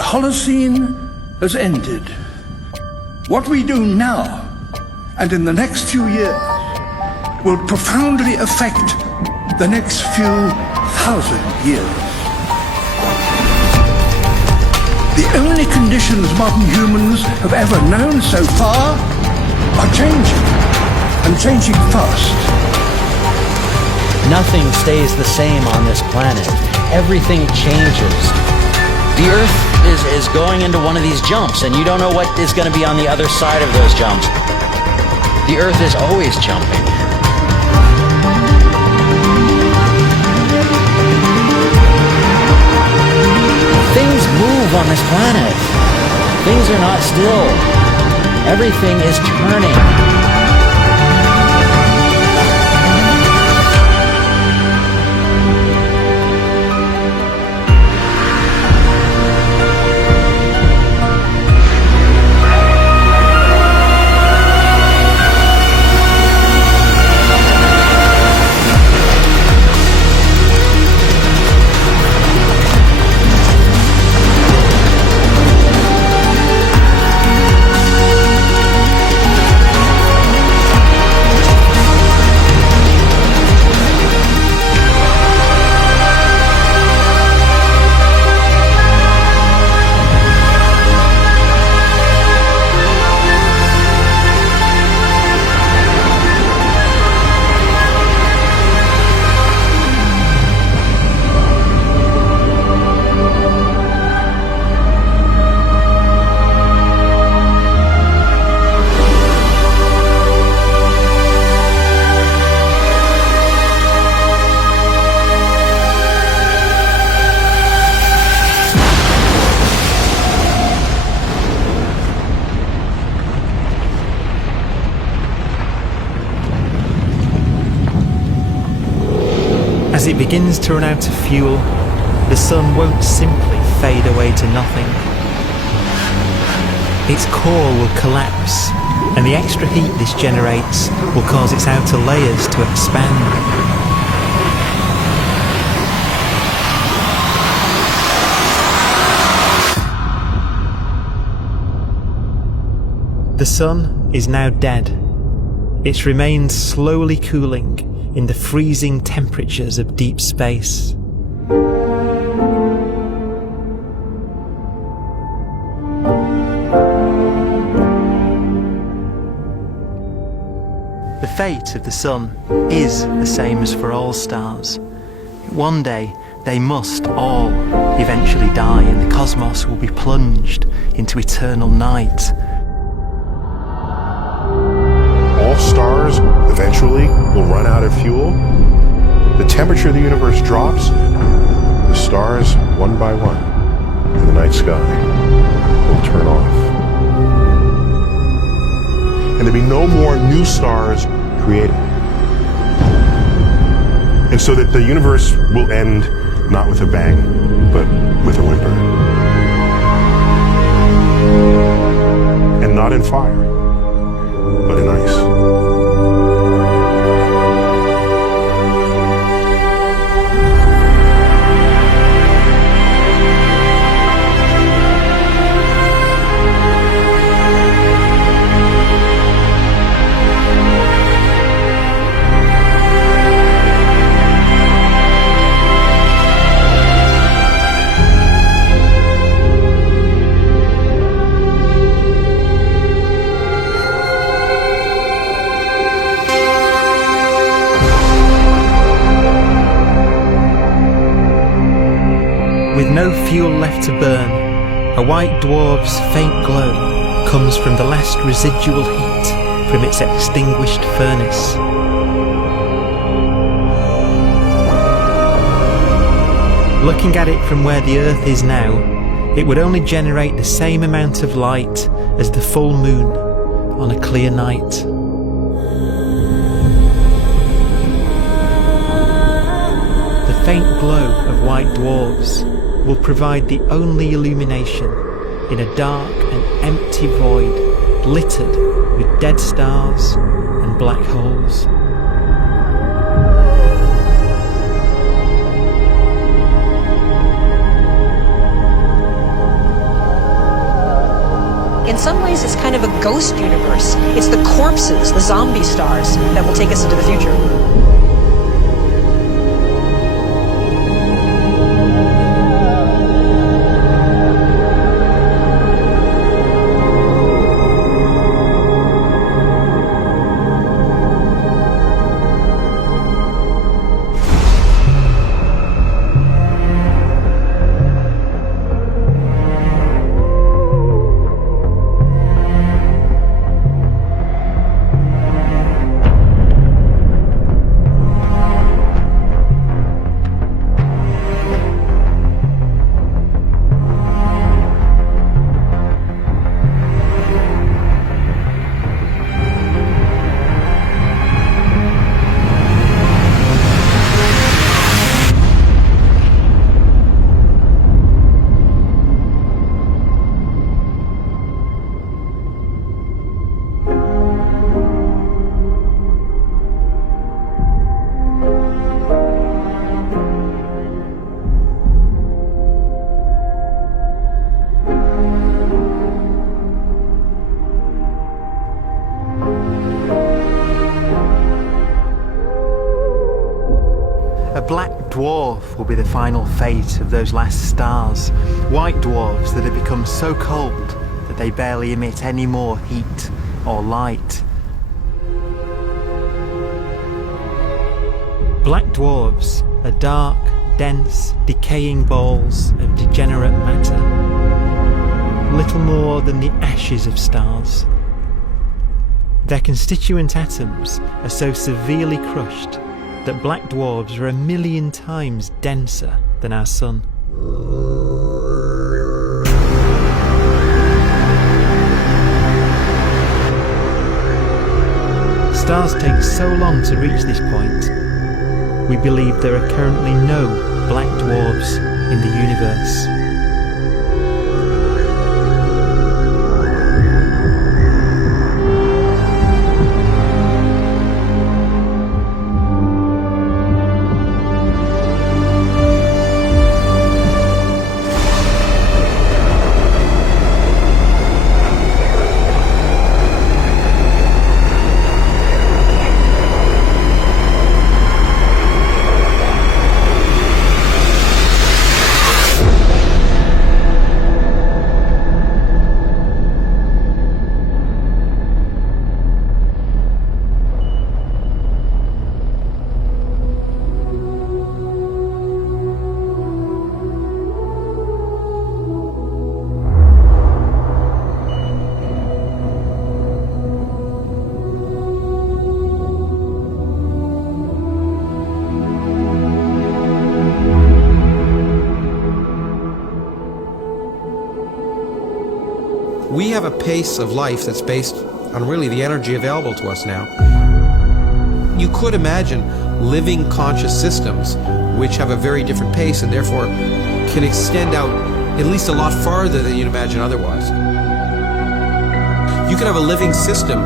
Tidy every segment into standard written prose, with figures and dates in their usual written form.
The Holocene has ended. What we do now, and in the next few years, will profoundly affect the next few thousand years. The only conditions modern humans have ever known so far are changing, and changing fast. Nothing stays the same on this planet. Everything changes. The Earth is going into one of these jumps, and you don't know what is going to be on the other side of those jumps. The Earth is always jumping. Things move on this planet. Things are not still. Everything is turning. As it begins to run out of fuel, the sun won't simply fade away to nothing. Its core will collapse, and the extra heat this generates will cause its outer layers to expand. The sun is now dead. Its remains slowly cooling in the freezing temperatures of deep space. The fate of the sun is the same as for all stars. One day they must all eventually die, and the cosmos will be plunged into eternal night. All stars eventually will run out of fuel. The temperature of the universe drops. The stars, one by one, in the night sky, will turn off. And there'll be no more new stars created. And so that the universe will end not with a bang, but with a whimper. And not in fire, but in ice. With no fuel left to burn, a white dwarf's faint glow comes from the last residual heat from its extinguished furnace. Looking at it from where the Earth is now, it would only generate the same amount of light as the full moon on a clear night. The faint glow of white dwarfs will provide the only illumination in a dark and empty void littered with dead stars and black holes. some ways it's kind of a ghost universe. It's the corpses, the zombie stars, that will take us into the future. A black dwarf will be the final fate of those last stars. White dwarfs that have become so cold that they barely emit any more heat or light. Black dwarfs are dark, dense, decaying balls of degenerate matter, little more than the ashes of stars. Their constituent atoms are so severely crushed that black dwarfs are 1,000,000 times denser than our Sun. Stars take so long to reach this point, we believe there are currently no black dwarfs in the universe. We have a pace of life that's based on really the energy available to us now. You could imagine living conscious systems which have a very different pace and therefore can extend out at least a lot farther than you'd imagine otherwise. You could have a living system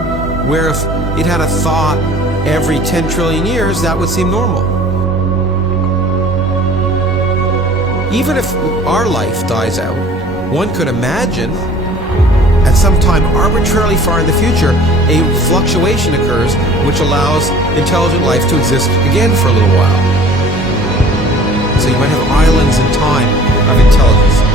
where if it had a thought every 10 trillion years, that would seem normal. Even if our life dies out, one could imagine at some time arbitrarily far in the future, a fluctuation occurs which allows intelligent life to exist again for a little while. So you might have islands in time of intelligence.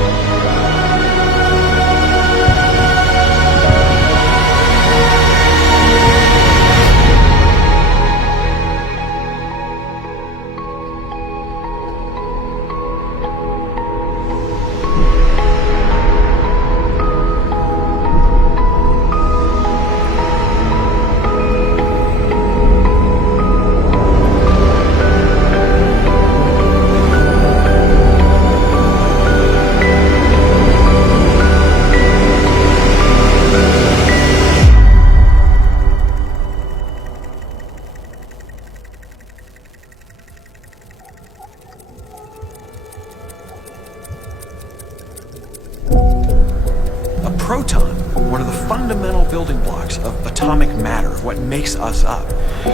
proton, one of the fundamental building blocks of atomic matter, what makes us up,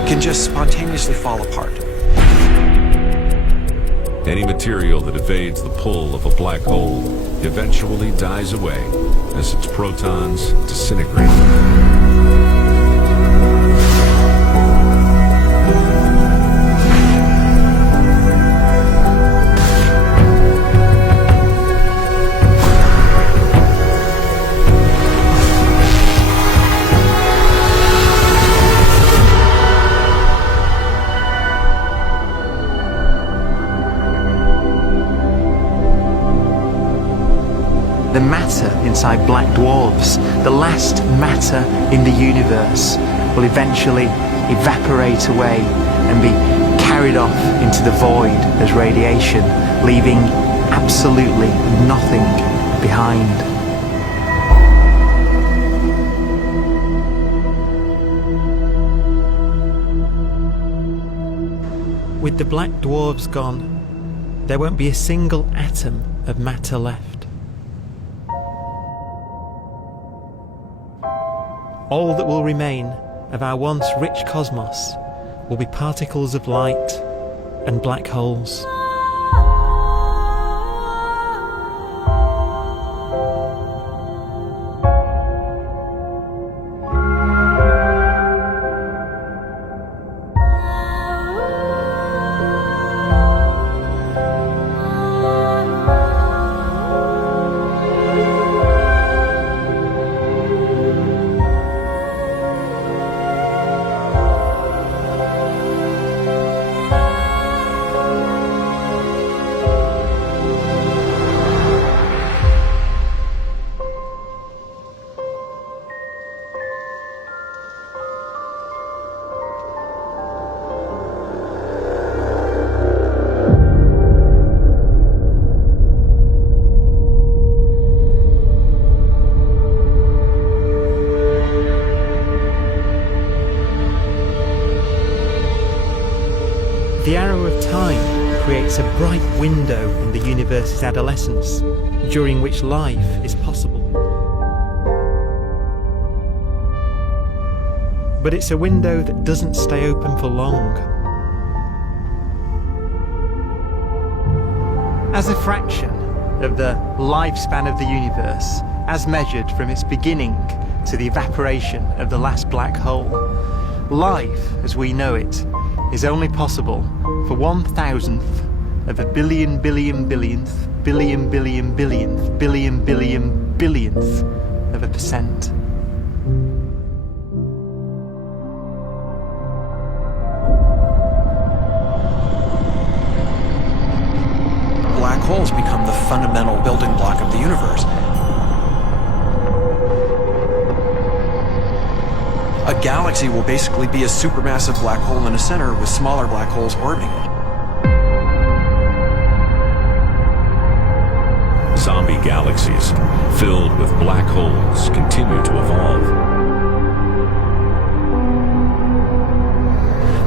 can just spontaneously fall apart. Any material that evades the pull of a black hole eventually dies away as its protons disintegrate. The matter inside black dwarfs, the last matter in the universe, will eventually evaporate away and be carried off into the void as radiation, leaving absolutely nothing behind. With the black dwarfs gone, there won't be a single atom of matter left. All that will remain of our once rich cosmos will be particles of light and black holes. The arrow of time creates a bright window in the universe's adolescence, during which life is possible. But it's a window that doesn't stay open for long. As a fraction of the lifespan of the universe, as measured from its beginning to the evaporation of the last black hole, life, as we know it, is only possible for 1,000th of a billion billionth billionth of a percent. Black holes become the fundamental building block of the universe. A galaxy will basically be a supermassive black hole in a center with smaller black holes orbiting it. Zombie galaxies filled with black holes continue to evolve.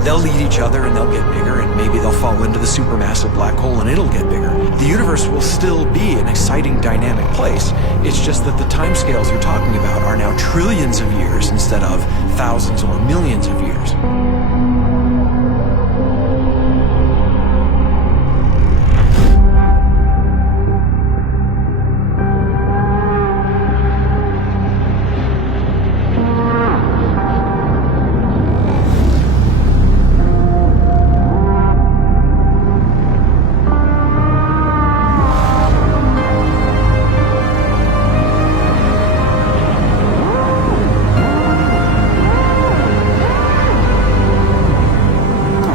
They'll eat each other and they'll get bigger, and maybe they'll fall into the supermassive black hole and it'll get bigger. The universe will still be an exciting, dynamic place. It's just that the timescales you're talking about are now trillions of years instead of thousands or millions of years.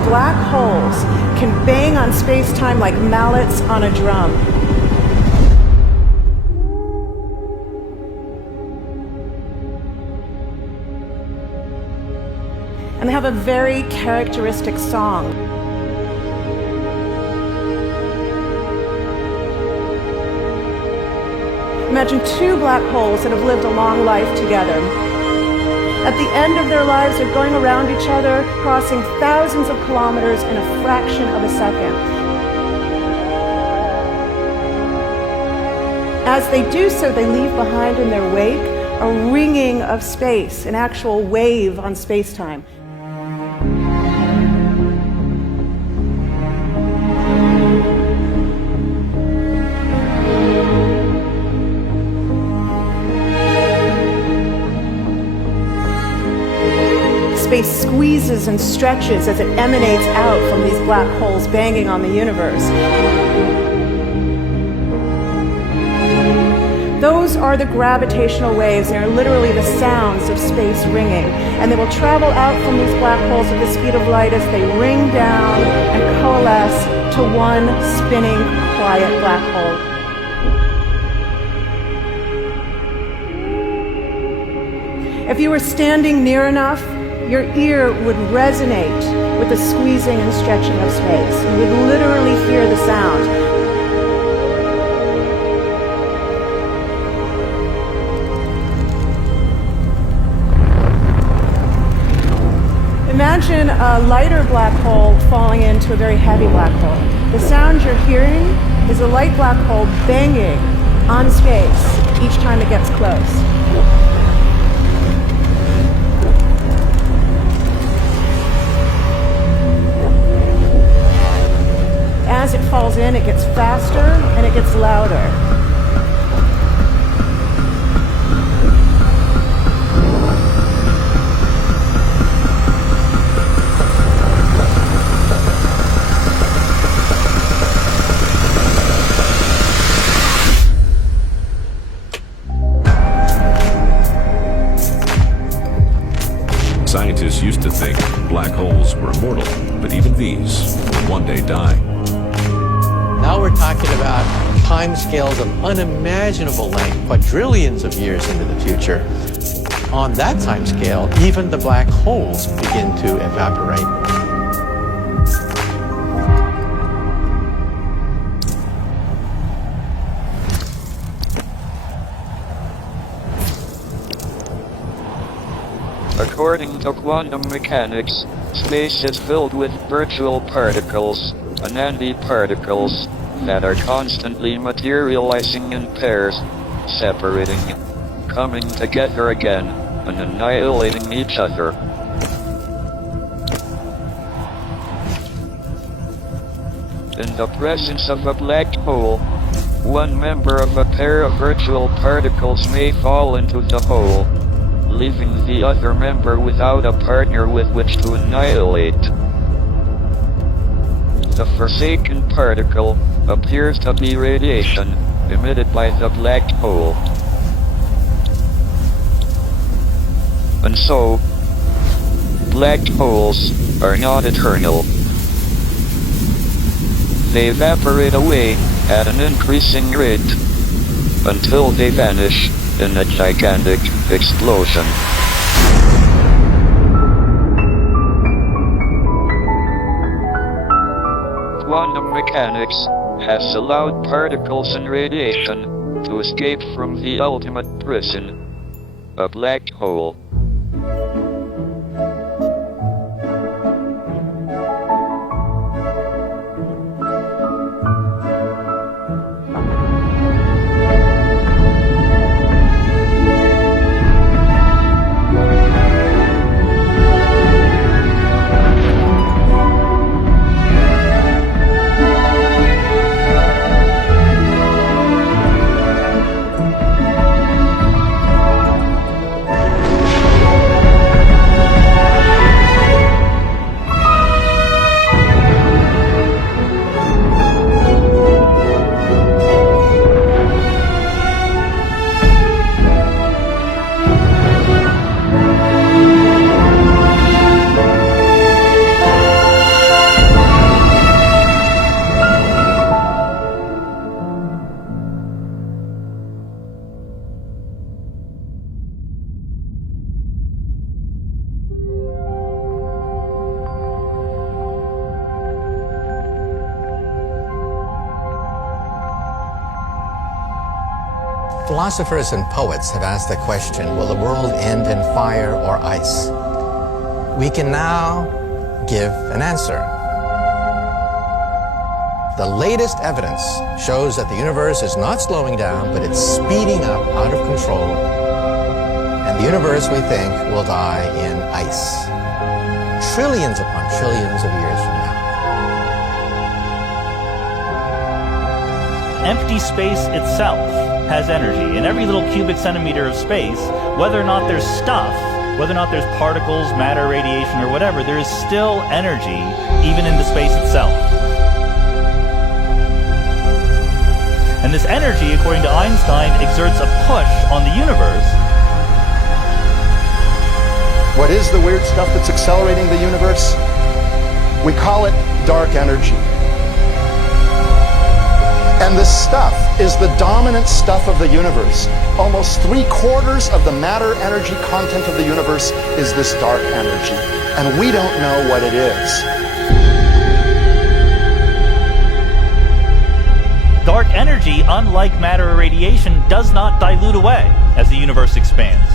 Black holes can bang on space-time like mallets on a drum. And they have a very characteristic song. Imagine two black holes that have lived a long life together. At the end of their lives, they're going around each other, crossing thousands of kilometers in a fraction of a second. As they do so, they leave behind in their wake a ringing of space, an actual wave on space-time. squeezes and stretches as it emanates out from these black holes banging on the universe. Those are the gravitational waves. They are literally the sounds of space ringing. And they will travel out from these black holes at the speed of light as they ring down and coalesce to one spinning, quiet black hole. If you were standing near enough, your ear would resonate with the squeezing and stretching of space. You would literally hear the sound. Imagine a lighter black hole falling into a very heavy black hole. The sound you're hearing is a light black hole banging on space each time it gets close. As it falls in, it gets faster and it gets louder. Scientists used to think black holes were immortal, but even these will one day die. Now we're talking about timescales of unimaginable length, quadrillions of years into the future. On that timescale, even the black holes begin to evaporate. According to quantum mechanics, space is filled with virtual particles, antiparticles, that are constantly materializing in pairs, separating, coming together again, and annihilating each other. In the presence of a black hole, one member of a pair of virtual particles may fall into the hole, leaving the other member without a partner with which to annihilate. The forsaken particle appears to be radiation emitted by the black hole. And so, black holes are not eternal. They evaporate away at an increasing rate until they vanish in a gigantic explosion. Quantum mechanics has allowed particles and radiation to escape from the ultimate prison, a black hole. Philosophers and poets have asked the question, will the world end in fire or ice? We can now give an answer. The latest evidence shows that the universe is not slowing down, but it's speeding up out of control. And the universe, we think, will die in ice. Trillions upon trillions of years from now. Empty space itself has energy. In every little cubic centimeter of space, whether or not there's stuff whether or not there's particles, matter, radiation, or whatever, there is still energy even in the space itself. And this energy, according to Einstein, exerts a push on the universe. What is the weird stuff that's accelerating the universe? We call it dark energy. And this stuff is the dominant stuff of the universe. Almost 3/4 of the matter-energy content of the universe is this dark energy. And we don't know what it is. Dark energy, unlike matter or radiation, does not dilute away as the universe expands.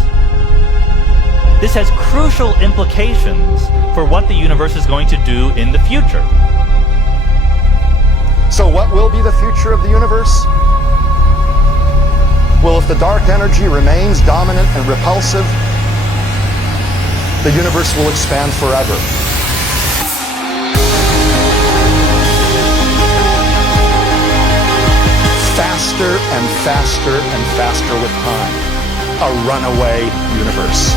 This has crucial implications for what the universe is going to do in the future. So what will be the future of the universe? Well, if the dark energy remains dominant and repulsive, the universe will expand forever. Faster and faster and faster with time. A runaway universe.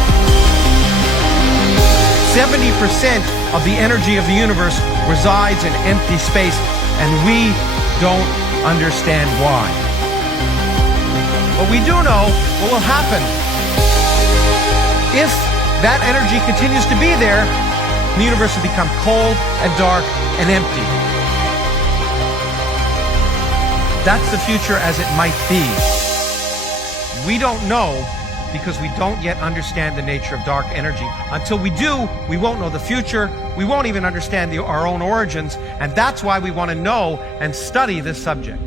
70% of the energy of the universe resides in empty space, and we don't understand why. But we do know what will happen if that energy continues to be there. The universe will become cold and dark and empty. That's the future as it might be. We don't know because we don't yet understand the nature of dark energy. Until we do, we won't know the future. We won't even understand our own origins, and that's why we want to know and study this subject.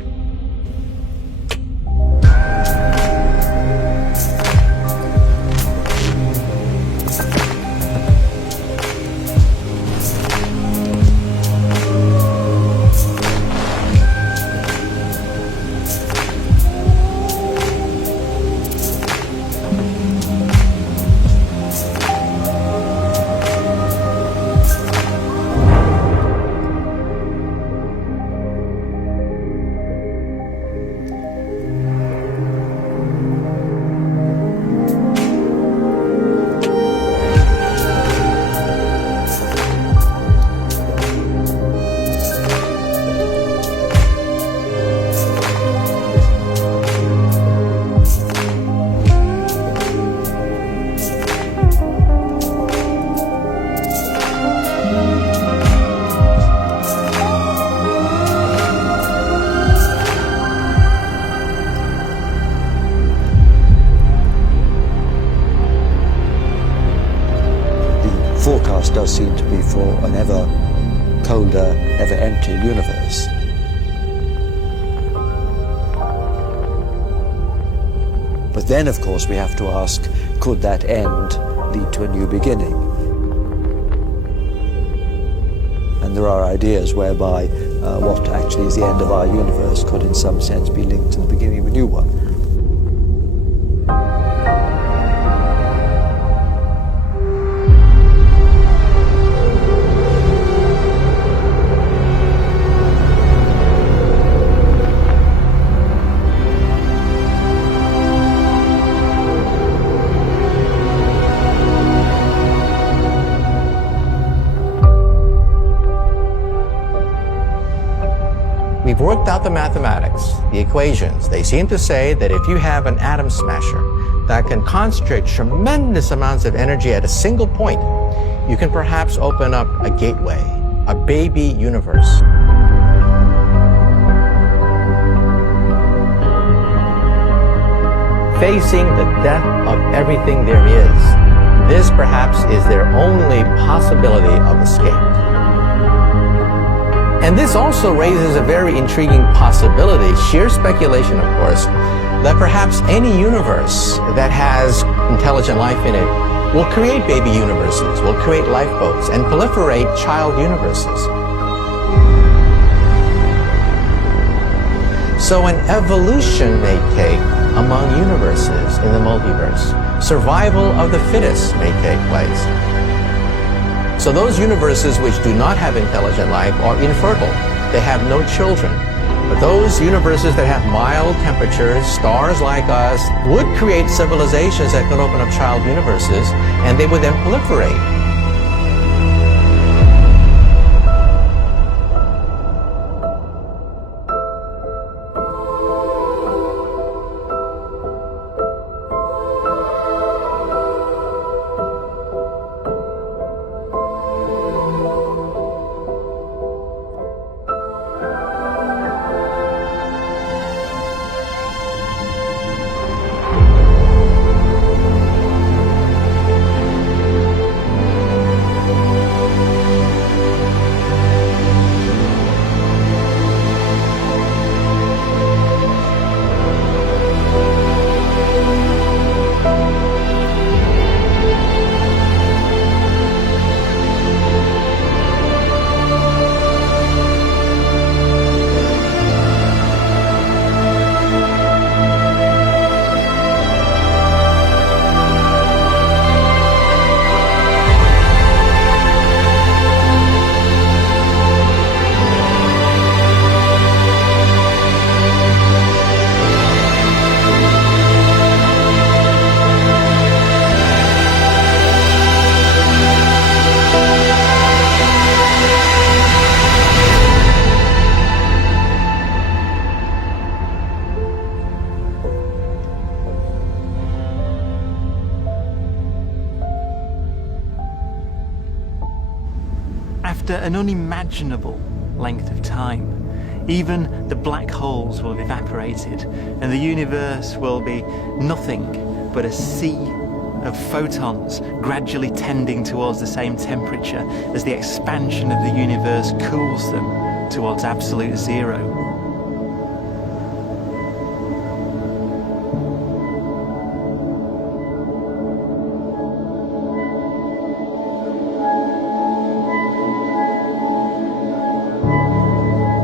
Forecast does seem to be for an ever colder, ever emptier universe. But then, of course, we have to ask, could that end lead to a new beginning? And there are ideas whereby what actually is the end of our universe could in some sense be linked to the beginning of a new one. We've worked out the mathematics, the equations. They seem to say that if you have an atom smasher that can concentrate tremendous amounts of energy at a single point, you can perhaps open up a gateway, a baby universe. Facing the death of everything there is, this perhaps is their only possibility of escape. And this also raises a very intriguing possibility, sheer speculation of course, that perhaps any universe that has intelligent life in it will create baby universes, will create lifeboats, and proliferate child universes. So an evolution may take among universes in the multiverse. Survival of the fittest may take place. So those universes which do not have intelligent life are infertile. They have no children. But But those universes that have mild temperatures, stars like us, would create civilizations that could open up child universes, and they would then proliferate. After an unimaginable length of time, even the black holes will have evaporated and the universe will be nothing but a sea of photons gradually tending towards the same temperature as the expansion of the universe cools them towards absolute zero.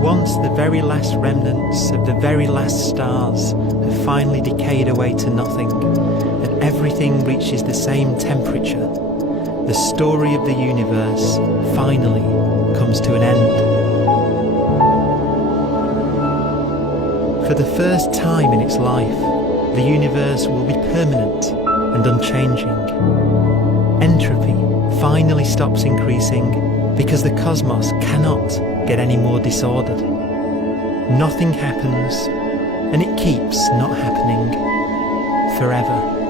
Once the very last remnants of the very last stars have finally decayed away to nothing, and everything reaches the same temperature, the story of the universe finally comes to an end. For the first time in its life, the universe will be permanent and unchanging. Entropy finally stops increasing because the cosmos cannot get any more disordered. Nothing happens, and it keeps not happening forever.